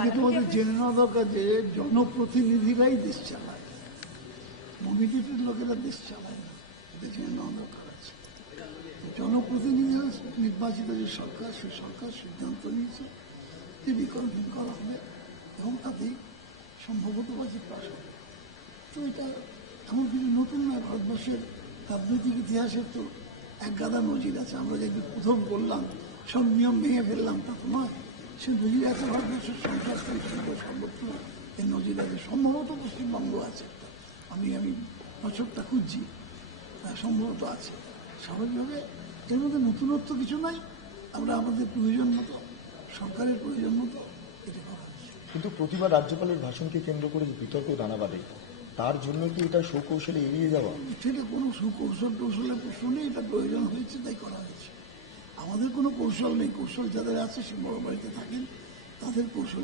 আগে তোমাদের জেনে নেওয়া দরকার যে জনপ্রতিনিধিরাই দেশ চালায়, নমিনেটেড লোকেরা দেশ চালায় না, এটা জেনে নেওয়া দরকার আছে। জনপ্রতিনিধিরা নির্বাচিত যে সরকার, সে সরকার সিদ্ধান্ত নিয়েছে যে বিকল্প করা হবে এবং তাতেই সম্ভবত বাজেট পাশ হবে। তো এটা এমন কিছু নতুন নয়, ভারতবর্ষের রাজনৈতিক ইতিহাসের তো এক গাদা নজির আছে। আমরা যে প্রথম করলাম সব নিয়ম ভেঙে ফেললাম তা তো নয়, সে নজির আছে ভারতবর্ষের সরকারতান্ত্রিক সর্বত্র এর নজির আছে। সম্ভবত পশ্চিমবঙ্গ আছে, আমি বছরটা খুঁজছি, সম্ভবত আছে। স্বাভাবিকভাবে এর মধ্যে নতুনত্ব কিছু নাই, আমরা আমাদের প্রয়োজন মতো, সরকারের প্রয়োজন মতো এটা করা হচ্ছে। কিন্তু প্রতিবার রাজ্যপালের ভাষণকে কেন্দ্র করে বিতর্ক দানা বাঁধে, তার জন্য কি এটা সুকৌশলে এড়িয়ে যাওয়া? সেটা কোনো কৌশলের প্রশ্ন নেই, এটা প্রয়োজন হয়েছে তাই করা হয়েছে। আমাদের কোনো কৌশল নেই, কৌশল যাদের আছে সে বড় বাড়িতে থাকেন, তাদের কৌশল